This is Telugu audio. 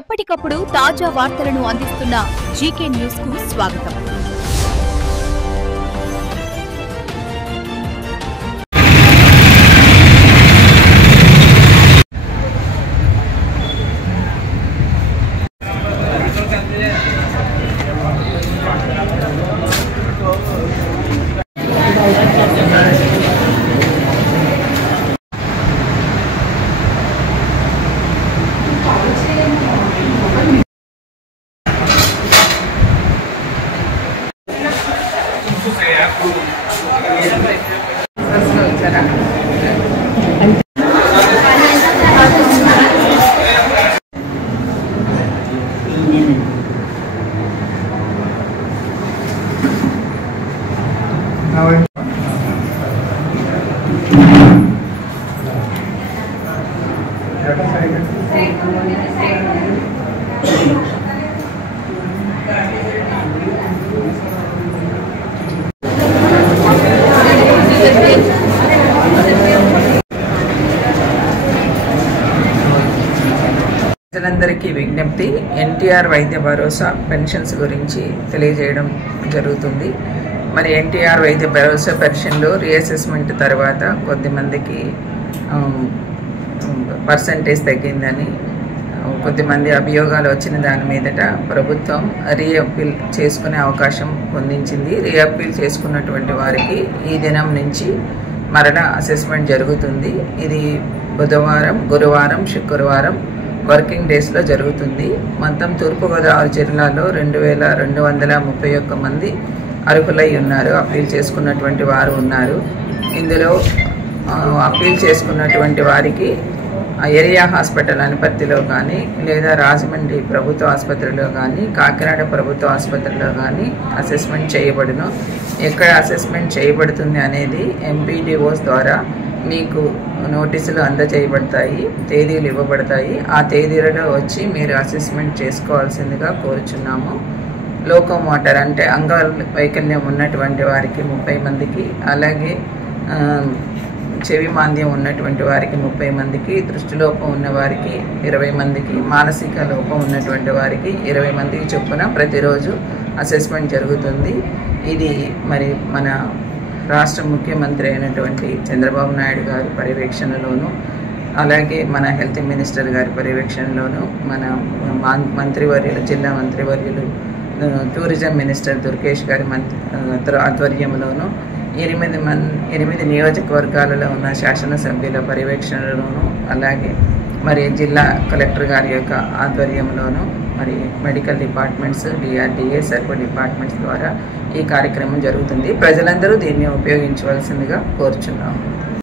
ఎప్పటికప్పుడు తాజా వార్తలను అందిస్తున్న జీకే న్యూస్ కు స్వాగతం। ప్రజలందరికీ విజ్ఞప్తి, ఎన్టీఆర్ వైద్య భరోసా పెన్షన్స్ గురించి తెలియజేయడం జరుగుతుంది। మరి ఎన్టీఆర్ వైద్య భరోసా పెన్షన్లో రీఅసెస్మెంట్ తర్వాత కొద్దిమందికి పర్సంటేజ్ తగ్గిందని కొద్దిమంది అభియోగాలు వచ్చిన దాని మీదట ప్రభుత్వం రీఅప్పీల్ చేసుకునే అవకాశం పొందించింది। రీఅప్పీల్ చేసుకున్నటువంటి వారికి ఈ దినం నుంచి మరలా అసెస్మెంట్ జరుగుతుంది। ఇది బుధవారం, గురువారం, శుక్రవారం వర్కింగ్ డేస్లో జరుగుతుంది। మొత్తం తూర్పుగోదావరి జిల్లాలో 2231 మంది అర్హులై ఉన్నారు, అప్పీల్ చేసుకున్నటువంటి వారు ఉన్నారు। ఇందులో అప్పీల్ చేసుకున్నటువంటి వారికి ఏరియా హాస్పిటల్ అనపర్తిలో కానీ, లేదా రాజమండ్రి ప్రభుత్వ ఆసుపత్రిలో కానీ, కాకినాడ ప్రభుత్వ ఆసుపత్రిలో కానీ అసెస్మెంట్ చేయబడును। ఎక్కడ అసెస్మెంట్ చేయబడుతుంది అనేది ఎంపీడీఓస్ ద్వారా మీకు నోటీసులు అందజేయబడతాయి, తేదీలు ఇవ్వబడతాయి। ఆ తేదీలలో వచ్చి మీరు అసెస్మెంట్ చేసుకోవాల్సిందిగా కోరుచున్నాము। లోకోమోటర్ అంటే అంగవైకల్యం ఉన్నటువంటి వారికి 30 మందికి, అలాగే చెవి మాంద్యం ఉన్నటువంటి వారికి 30 మందికి, దృష్టిలోపం ఉన్న వారికి 20 మందికి, మానసిక లోపం ఉన్నటువంటి వారికి 20 మందికి చొప్పున ప్రతిరోజు అసెస్మెంట్ జరుగుతుంది। ఇది మరి మన రాష్ట్ర ముఖ్యమంత్రి అయినటువంటి చంద్రబాబు నాయుడు గారి పర్యవేక్షణలోను, అలాగే మన హెల్త్ మినిస్టర్ గారి పర్యవేక్షణలోను, మన మంత్రివర్యులు, జిల్లా మంత్రివర్యులు, టూరిజం మినిస్టర్ దుర్గేష్ గారి ఆధ్వర్యంలోను, 8 నియోజకవర్గాలలో ఉన్న శాసనసభ్యుల పర్యవేక్షణలోను, అలాగే మరి జిల్లా కలెక్టర్ గారి యొక్క ఆధ్వర్యంలోను, మరి మెడికల్ డిపార్ట్మెంట్స్, డిఆర్డీఏ, సర్వ డిపార్ట్మెంట్స్ ద్వారా ఈ కార్యక్రమం జరుగుతుంది। ప్రజలందరూ దీన్ని ఉపయోగించవలసిందిగా కోరుచున్నాము।